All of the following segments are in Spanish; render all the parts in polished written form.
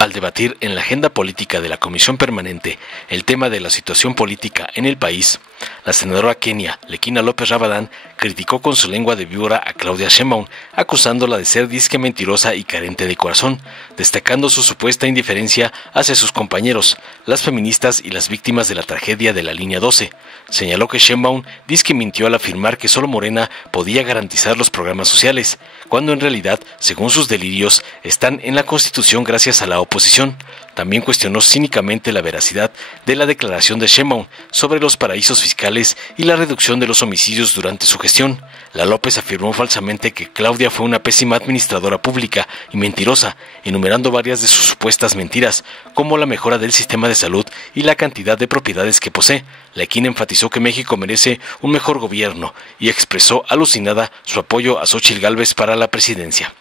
Al debatir en la agenda política de la Comisión Permanente el tema de la situación política en el país, la senadora Kenia Lequina López Rabadán criticó con su lengua de víbora a Claudia Sheinbaum, acusándola de ser disque mentirosa y carente de corazón, destacando su supuesta indiferencia hacia sus compañeros, las feministas y las víctimas de la tragedia de la Línea 12. Señaló que Sheinbaum disque mintió al afirmar que solo Morena podía garantizar los programas sociales, cuando en realidad, según sus delirios, están en la Constitución gracias a la oposición. También cuestionó cínicamente la veracidad de la declaración de Sheinbaum sobre los paraísos fiscales y la reducción de los homicidios durante su gestión. La López afirmó falsamente que Claudia fue una pésima administradora pública y mentirosa, enumerando varias de sus supuestas mentiras, como la mejora del sistema de salud y la cantidad de propiedades que posee. Lequina enfatizó que México merece un mejor gobierno y expresó alucinada su apoyo a Xóchitl Gálvez para la presidencia.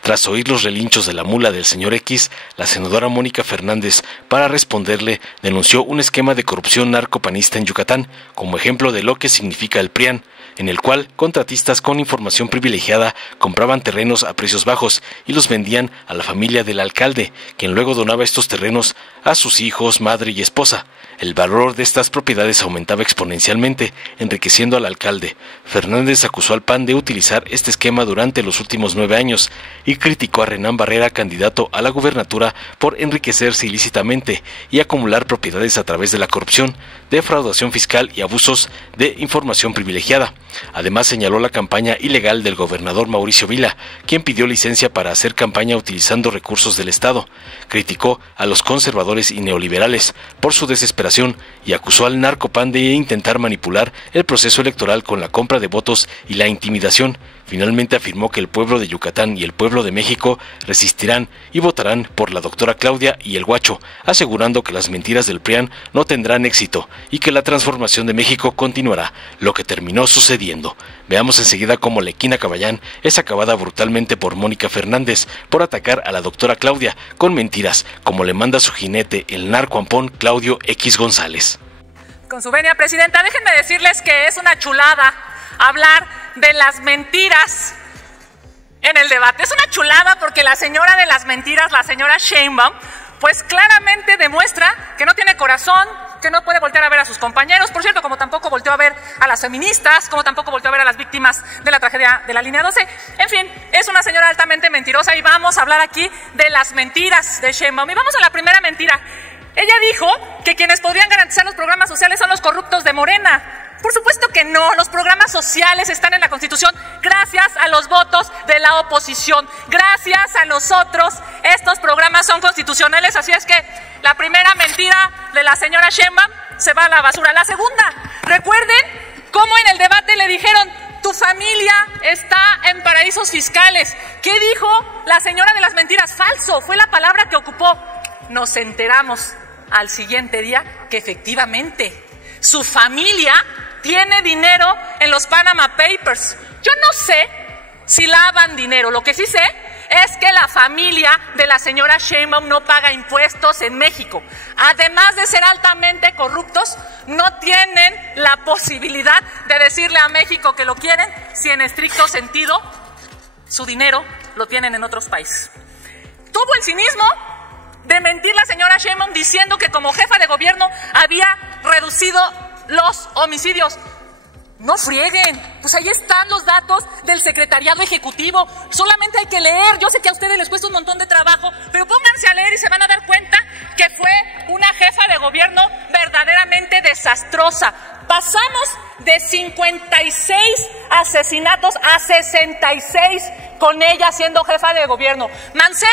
Tras oír los relinchos de la mula del señor X, la senadora Mónica Fernández, para responderle, denunció un esquema de corrupción narcopanista en Yucatán, como ejemplo de lo que significa el PRIAN, en el cual contratistas con información privilegiada compraban terrenos a precios bajos y los vendían a la familia del alcalde, quien luego donaba estos terrenos a sus hijos, madre y esposa. El valor de estas propiedades aumentaba exponencialmente, enriqueciendo al alcalde. Fernández acusó al PAN de utilizar este esquema durante los últimos 9 años y criticó a Renán Barrera, candidato a la gubernatura, por enriquecerse ilícitamente y acumular propiedades a través de la corrupción, defraudación fiscal y abusos de información privilegiada. Además, señaló la campaña ilegal del gobernador Mauricio Vila, quien pidió licencia para hacer campaña utilizando recursos del Estado. Criticó a los conservadores y neoliberales por su desesperación y acusó al narcopan de intentar manipular el proceso electoral con la compra de votos y la intimidación. Finalmente afirmó que el pueblo de Yucatán y el pueblo de México resistirán y votarán por la doctora Claudia y el Guacho, asegurando que las mentiras del PRIAN no tendrán éxito y que la transformación de México continuará, lo que terminó sucediendo. Veamos enseguida cómo Lequina Caballán es acabada brutalmente por Mónica Fernández por atacar a la doctora Claudia con mentiras, como le manda su jinete, el narcoampón Claudio X González. Con su venia, presidenta, déjenme decirles que es una chulada hablar de las mentiras en el debate. Es una chulada porque la señora de las mentiras, la señora Sheinbaum, pues claramente demuestra que no tiene corazón, que no puede voltear a ver a sus compañeros, por cierto, como tampoco volteó a ver a las feministas, como tampoco volteó a ver a las víctimas de la tragedia de la Línea 12. En fin, es una señora altamente mentirosa y vamos a hablar aquí de las mentiras de Sheinbaum. Y vamos a la primera mentira. Ella dijo que quienes podrían garantizar los programas sociales son los corruptos de Morena. Por supuesto que no, los programas sociales están en la Constitución gracias a los votos de la oposición. Gracias a nosotros, estos programas son constitucionales, así es que la primera mentira de la señora Sheinbaum se va a la basura. La segunda, recuerden cómo en el debate le dijeron: tu familia está en paraísos fiscales. ¿Qué dijo la señora de las mentiras? Falso, fue la palabra que ocupó. Nos enteramos al siguiente día que efectivamente su familia tiene dinero en los Panama Papers. Yo no sé si lavan dinero, lo que sí sé es que la familia de la señora Sheinbaum no paga impuestos en México. Además de ser altamente corruptos, no tienen la posibilidad de decirle a México que lo quieren si en estricto sentido su dinero lo tienen en otros países. Tuvo el cinismo de mentir la señora Sheinbaum diciendo que como jefa de gobierno había reducido los homicidios. No frieguen, pues ahí están los datos del secretariado ejecutivo, solamente hay que leer. Yo sé que a ustedes les cuesta un montón de trabajo, pero pónganse a leer y se van a dar cuenta que fue una jefa de gobierno verdaderamente desastrosa. Pasamos de 56 asesinatos a 66 con ella siendo jefa de gobierno. Mancera,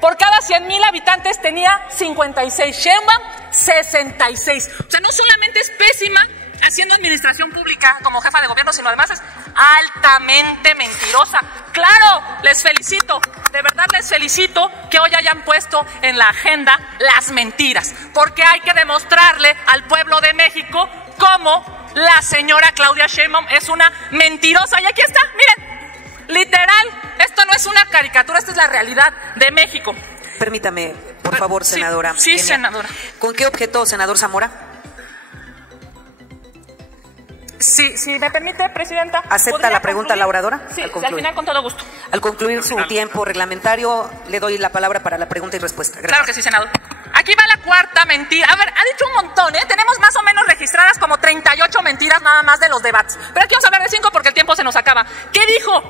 por cada 100,000 habitantes tenía 56, Sheinbaum 66. O sea, no solamente es pésima haciendo administración pública como jefa de gobierno, sino además es altamente mentirosa. Claro, les felicito, de verdad les felicito que hoy hayan puesto en la agenda las mentiras, porque hay que demostrarle al pueblo de México cómo la señora Claudia Sheinbaum es una mentirosa. Y aquí está, miren, literal, esto no es una caricatura, esta es la realidad de México. Permítame, por favor, senadora. Sí, senadora. ¿Con qué objeto, senador Zamora? Si me permite, Presidenta. ¿Acepta la pregunta la oradora? Sí, al final con todo gusto. Al concluir su tiempo reglamentario, le doy la palabra para la pregunta y respuesta. Gracias. Claro que sí, senador. Aquí va la cuarta mentira. A ver, ha dicho un montón, ¿eh? Tenemos más o menos registradas como 38 mentiras nada más de los debates. Pero aquí vamos a hablar de 5 porque el tiempo se nos acaba. ¿Qué dijo?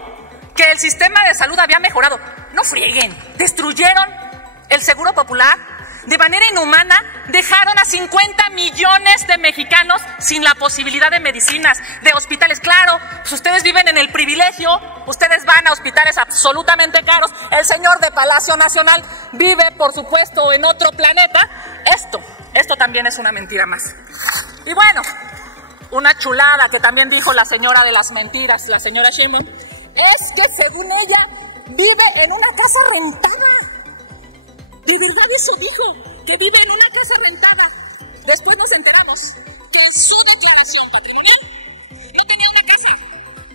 Que el sistema de salud había mejorado. No frieguen. Destruyeron el Seguro Popular. De manera inhumana, dejaron a 50 millones de mexicanos sin la posibilidad de medicinas, de hospitales. Claro, pues ustedes viven en el privilegio, ustedes van a hospitales absolutamente caros. El señor de Palacio Nacional vive, por supuesto, en otro planeta. Esto también es una mentira más. Y bueno, una chulada que también dijo la señora de las mentiras, la señora Sheinbaum, es que según ella vive en una casa rentada. De verdad eso dijo, que vive en una casa rentada. Después nos enteramos que en su declaración patrimonial no tenía una casa,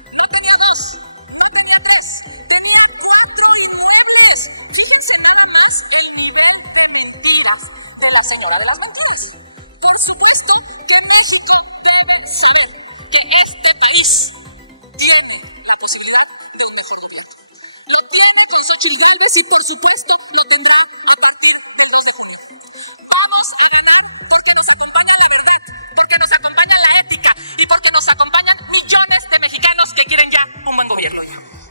no tenía dos, no tenía tres, tenía 4 inmuebles. Fíjense nada más el nivel de mentiras de la señora de las mentiras. Por supuesto que México debe saber que este país tiene la posibilidad de mejorar. La tiene con Xochitl Gálvez y por supuesto la tendrá.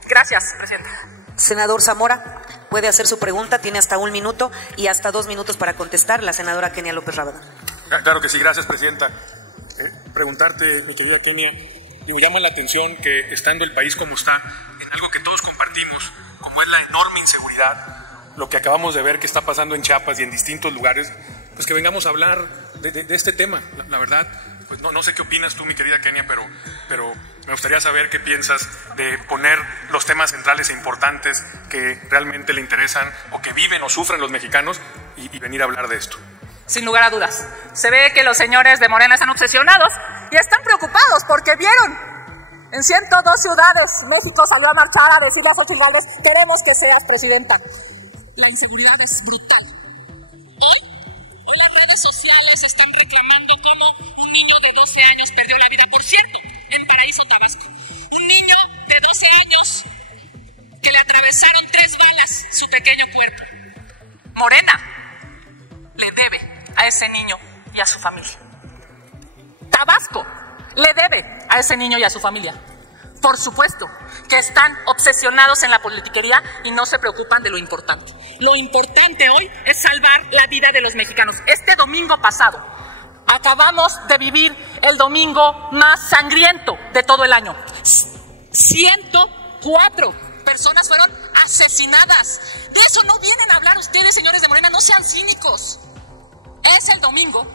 Gracias, Presidenta. Senador Zamora, puede hacer su pregunta, tiene hasta 1 minuto y hasta 2 minutos para contestar. La senadora Kenia López Rabadán. Claro que sí, gracias, Presidenta. Preguntarte, mi querida Kenia, llama la atención que estando el país como está, en algo que todos compartimos, como es la enorme inseguridad, lo que acabamos de ver que está pasando en Chiapas y en distintos lugares, pues que vengamos a hablar de este tema. La verdad, pues no sé qué opinas tú, mi querida Kenia, pero me gustaría saber qué piensas de poner los temas centrales e importantes que realmente le interesan o que viven o sufren los mexicanos y venir a hablar de esto. Sin lugar a dudas. Se ve que los señores de Morena están obsesionados y están preocupados porque vieron en 102 ciudades México salió a marchar a decirle a Xochitl Gálvez, queremos que seas presidenta. La inseguridad es brutal. Hoy las redes sociales están reclamando cómo un niño de 12 años perdió la vida, por cierto, en Paraíso, Tabasco. Un niño de 12 años que le atravesaron 3 balas su pequeño cuerpo. Morena le debe a ese niño y a su familia. Tabasco le debe a ese niño y a su familia. Por supuesto que están obsesionados en la politiquería y no se preocupan de lo importante. Lo importante hoy es salvar la vida de los mexicanos. Este domingo pasado acabamos de vivir el domingo más sangriento de todo el año. 104 personas fueron asesinadas. De eso no vienen a hablar ustedes, señores de Morena, no sean cínicos. Es el domingo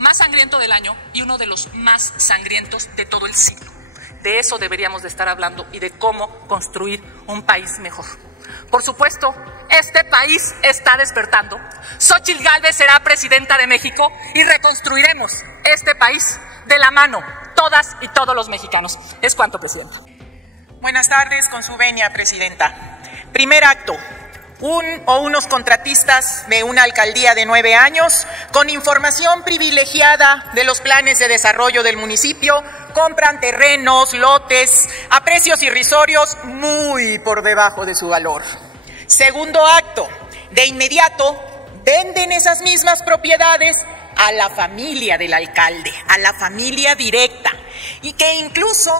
más sangriento del año y uno de los más sangrientos de todo el siglo. De eso deberíamos de estar hablando y de cómo construir un país mejor. Por supuesto, este país está despertando. Xochitl Gálvez será presidenta de México y reconstruiremos este país de la mano, todas y todos los mexicanos. Es cuanto, Presidenta. Buenas tardes, con su venia, Presidenta. Primer acto. Unos contratistas de una alcaldía de 9 años, con información privilegiada de los planes de desarrollo del municipio, compran terrenos, lotes, a precios irrisorios muy por debajo de su valor. Segundo acto, de inmediato venden esas mismas propiedades a la familia del alcalde, a la familia directa, y que incluso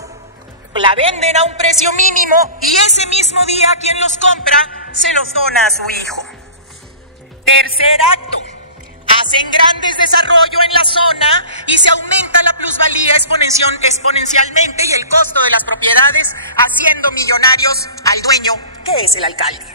la venden a un precio mínimo y ese mismo día quien los compra se los dona a su hijo. Tercer acto, hacen grandes desarrollos en la zona y se aumenta la plusvalía exponencialmente y el costo de las propiedades, haciendo millonarios al dueño, que es el alcalde.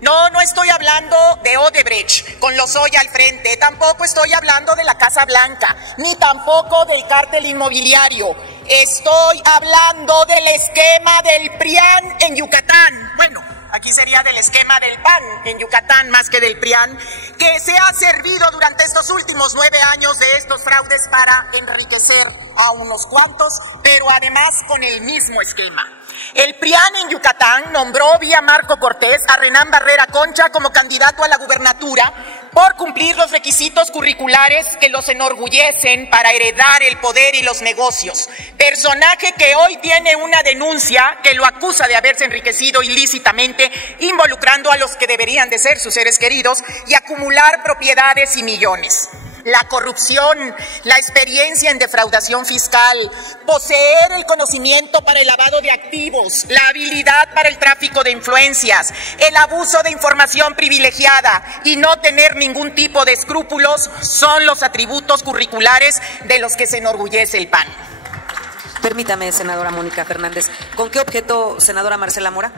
No estoy hablando de Odebrecht con Lozoya al frente, tampoco estoy hablando de la Casa Blanca, ni tampoco del cártel inmobiliario. Estoy hablando del esquema del PRIAN en Yucatán. Bueno, aquí sería del esquema del PAN en Yucatán más que del PRIAN, que se ha servido durante estos últimos 9 años de estos fraudes para enriquecer a unos cuantos, pero además con el mismo esquema. El PRIAN en Yucatán nombró vía Marco Cortés a Renán Barrera Concha como candidato a la gubernatura por cumplir los requisitos curriculares que los enorgullecen para heredar el poder y los negocios. Personaje que hoy tiene una denuncia que lo acusa de haberse enriquecido ilícitamente, involucrando a los que deberían de ser sus seres queridos y acumular propiedades y millones. La corrupción, la experiencia en defraudación fiscal, poseer el conocimiento para el lavado de activos, la habilidad para el tráfico de influencias, el abuso de información privilegiada y no tener ningún tipo de escrúpulos son los atributos curriculares de los que se enorgullece el PAN. Permítame, senadora Mónica Fernández. ¿Con qué objeto, senadora Marcela Mora?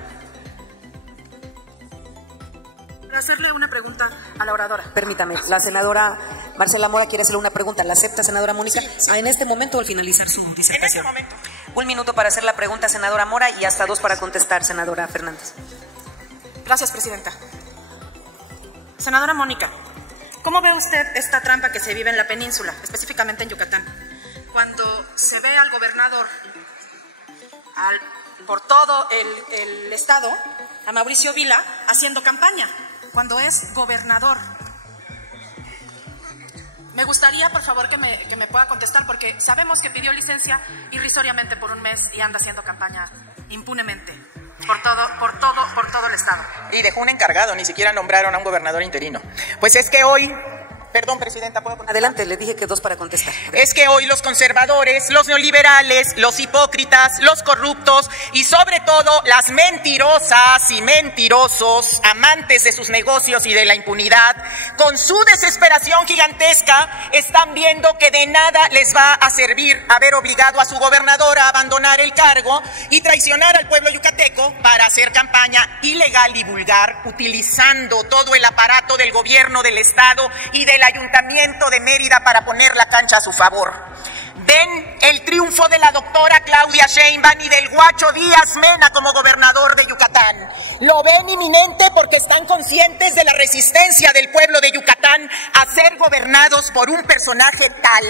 Hacerle una pregunta a la oradora. Permítame, la senadora Marcela Mora quiere hacerle una pregunta. ¿La acepta, senadora Mónica? Sí. ¿En este momento o al finalizar su disertación? En este momento. 1 minuto para hacer la pregunta, senadora Mora, y hasta 2 para contestar, senadora Fernández. Gracias, presidenta. Senadora Mónica, ¿cómo ve usted esta trampa que se vive en la península, específicamente en Yucatán? Cuando se ve al gobernador por todo el estado, a Mauricio Vila, haciendo campaña, cuando es gobernador. Me gustaría, por favor, que me pueda contestar, porque sabemos que pidió licencia irrisoriamente por 1 mes y anda haciendo campaña impunemente por todo el estado. Y dejó un encargado, ni siquiera nombraron a un gobernador interino. Pues es que hoy... Perdón, presidenta, ¿puedo contestar? Adelante, le dije que 2 para contestar. Es que hoy los conservadores, los neoliberales, los hipócritas, los corruptos y sobre todo las mentirosas y mentirosos, amantes de sus negocios y de la impunidad, con su desesperación gigantesca, están viendo que de nada les va a servir haber obligado a su gobernadora a abandonar el cargo y traicionar al pueblo yucateco para hacer campaña ilegal y vulgar, utilizando todo el aparato del gobierno del estado y del Ayuntamiento de Mérida para poner la cancha a su favor. Ven el triunfo de la doctora Claudia Sheinbaum y del Guacho Díaz Mena como gobernador de Yucatán. Lo ven inminente porque están conscientes de la resistencia del pueblo de Yucatán a ser gobernados por un personaje tal.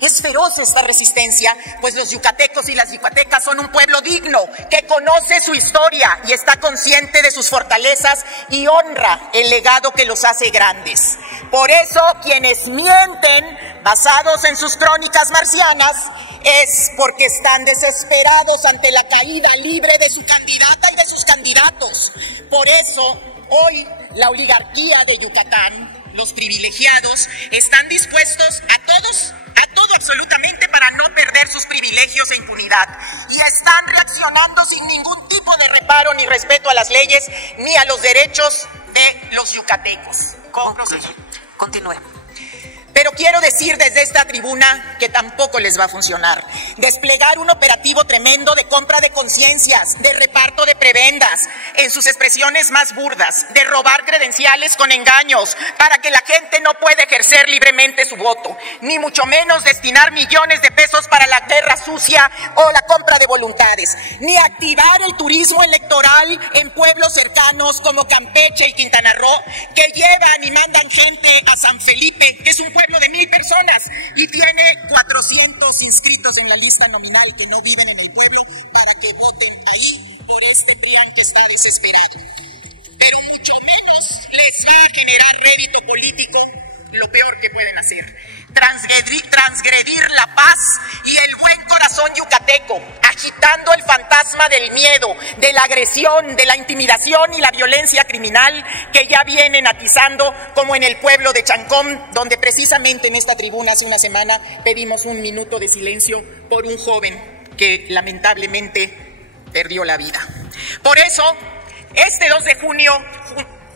Es feroz esta resistencia, pues los yucatecos y las yucatecas son un pueblo digno, que conoce su historia y está consciente de sus fortalezas y honra el legado que los hace grandes. Por eso, quienes mienten, basados en sus crónicas marcianas, es porque están desesperados ante la caída libre de su candidata y de sus candidatos. Por eso, hoy, la oligarquía de Yucatán, los privilegiados, están dispuestos a todo absolutamente para no perder sus privilegios e impunidad. Y están reaccionando sin ningún tipo de reparo ni respeto a las leyes ni a los derechos de los yucatecos. Continúe. Pero quiero decir desde esta tribuna que tampoco les va a funcionar. Desplegar un operativo tremendo de compra de conciencias, de reparto de prebendas, en sus expresiones más burdas, de robar credenciales con engaños para que la gente no pueda ejercer libremente su voto, ni mucho menos destinar millones de pesos para la guerra sucia o la compra de voluntades, ni activar el turismo electoral en pueblos cercanos como Campeche y Quintana Roo, que llevan y mandan gente a San Felipe, que es un pueblo de 1,000 personas y tiene 400 inscritos en la lista nominal que no viven en el pueblo para que voten ahí por este PRIAN que está desesperado. Pero mucho menos les va a generar rédito político lo peor que pueden hacer: transgredir la paz y el buen corazón yucateco, agitando el fantasma del miedo, de la agresión, de la intimidación y la violencia criminal que ya vienen atizando, como en el pueblo de Chancón, donde precisamente en esta tribuna hace una semana pedimos 1 minuto de silencio por un joven que lamentablemente perdió la vida. Por eso, este 2 de junio...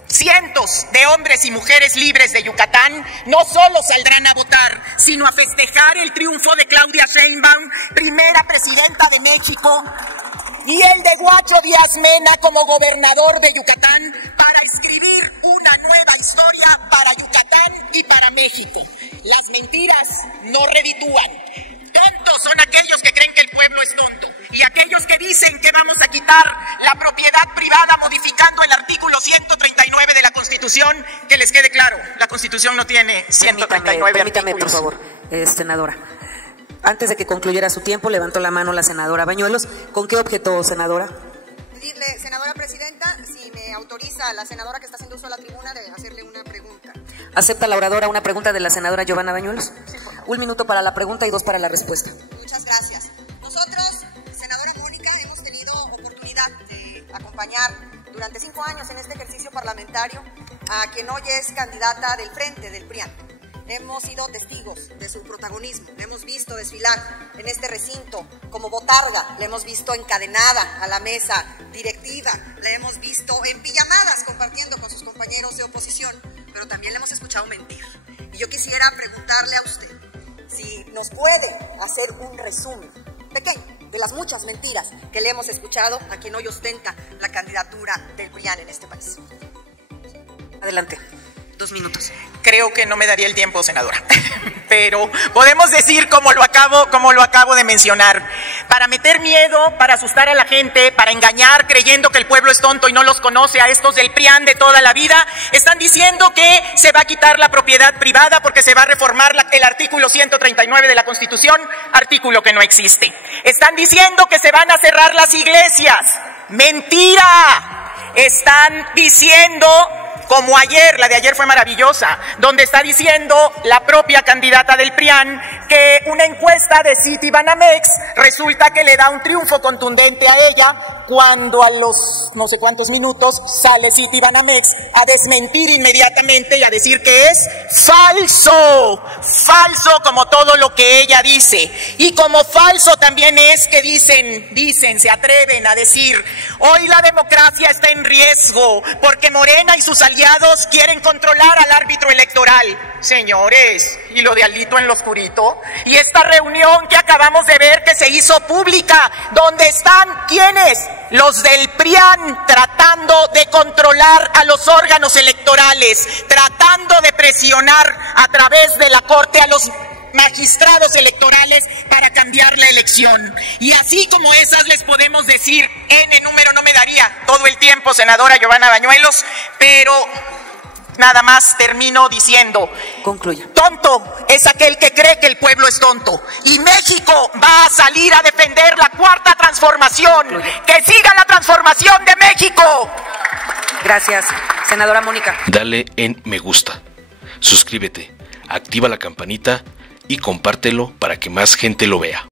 cientos de hombres y mujeres libres de Yucatán no solo saldrán a votar, sino a festejar el triunfo de Claudia Sheinbaum, primera presidenta de México, y el de Guacho Díaz Mena como gobernador de Yucatán, para escribir una nueva historia para Yucatán y para México. Las mentiras no reditúan. Tontos son aquellos que creen que el pueblo es tonto y aquellos que dicen que vamos a quitar la propiedad privada modificando el artículo 139 de la Constitución. Que les quede claro, la Constitución no tiene 139 permítame, artículos. por favor, senadora. Antes de que concluyera su tiempo, levantó la mano la senadora Bañuelos. ¿Con qué objeto, senadora? Pedirle, senadora presidenta, si me autoriza la senadora que está haciendo uso de la tribuna de hacerle una pregunta. ¿Acepta la oradora una pregunta de la senadora Giovanna Bañuelos? Sí, por favor. 1 minuto para la pregunta y 2 para la respuesta. Muchas gracias. Nosotros, senadora Mónica, hemos tenido oportunidad de acompañar durante 5 años en este ejercicio parlamentario a quien hoy es candidata del Frente, del PRIAN. Hemos sido testigos de su protagonismo, la hemos visto desfilar en este recinto como botarga, la hemos visto encadenada a la mesa directiva, la hemos visto en pijamadas compartiendo con sus compañeros de oposición, pero también le hemos escuchado mentir. Y yo quisiera preguntarle a usted si nos puede hacer un resumen pequeño de las muchas mentiras que le hemos escuchado a quien hoy ostenta la candidatura del PRIAN en este país. Adelante. 2 minutos. Creo que no me daría el tiempo, senadora, pero podemos decir como lo acabo de mencionar, para meter miedo, para asustar a la gente, para engañar creyendo que el pueblo es tonto y no los conoce a estos del PRIAN de toda la vida. Están diciendo que se va a quitar la propiedad privada porque se va a reformar el artículo 139 de la Constitución, artículo que no existe. Están diciendo que se van a cerrar las iglesias. ¡Mentira! Están diciendo, como ayer, la de ayer fue maravillosa, donde está diciendo la propia candidata del PRIAN que una encuesta de Citibanamex resulta que le da un triunfo contundente a ella, cuando a los no sé cuántos minutos sale Citibanamex a desmentir inmediatamente y a decir que es falso, falso como todo lo que ella dice. Y como falso también es que dicen, se atreven a decir, hoy la democracia está en riesgo porque Morena y sus aliados quieren controlar al árbitro electoral. Señores, ¿y lo de Alito en lo oscurito? Y esta reunión que acabamos de ver que se hizo pública, ¿dónde están? ¿Quiénes? Los del PRIAN tratando de controlar a los órganos electorales, tratando de presionar a través de la Corte a los magistrados electorales para cambiar la elección. Y así como esas les podemos decir, N número, no me daría todo el tiempo, senadora Giovanna Bañuelos, pero nada más termino diciendo, concluya. Tonto es aquel que cree que el pueblo es tonto. Y México va a salir a defender la cuarta transformación. Concluya. ¡Que siga la transformación de México! Gracias, senadora Mónica. Dale en me gusta, suscríbete, activa la campanita y compártelo para que más gente lo vea.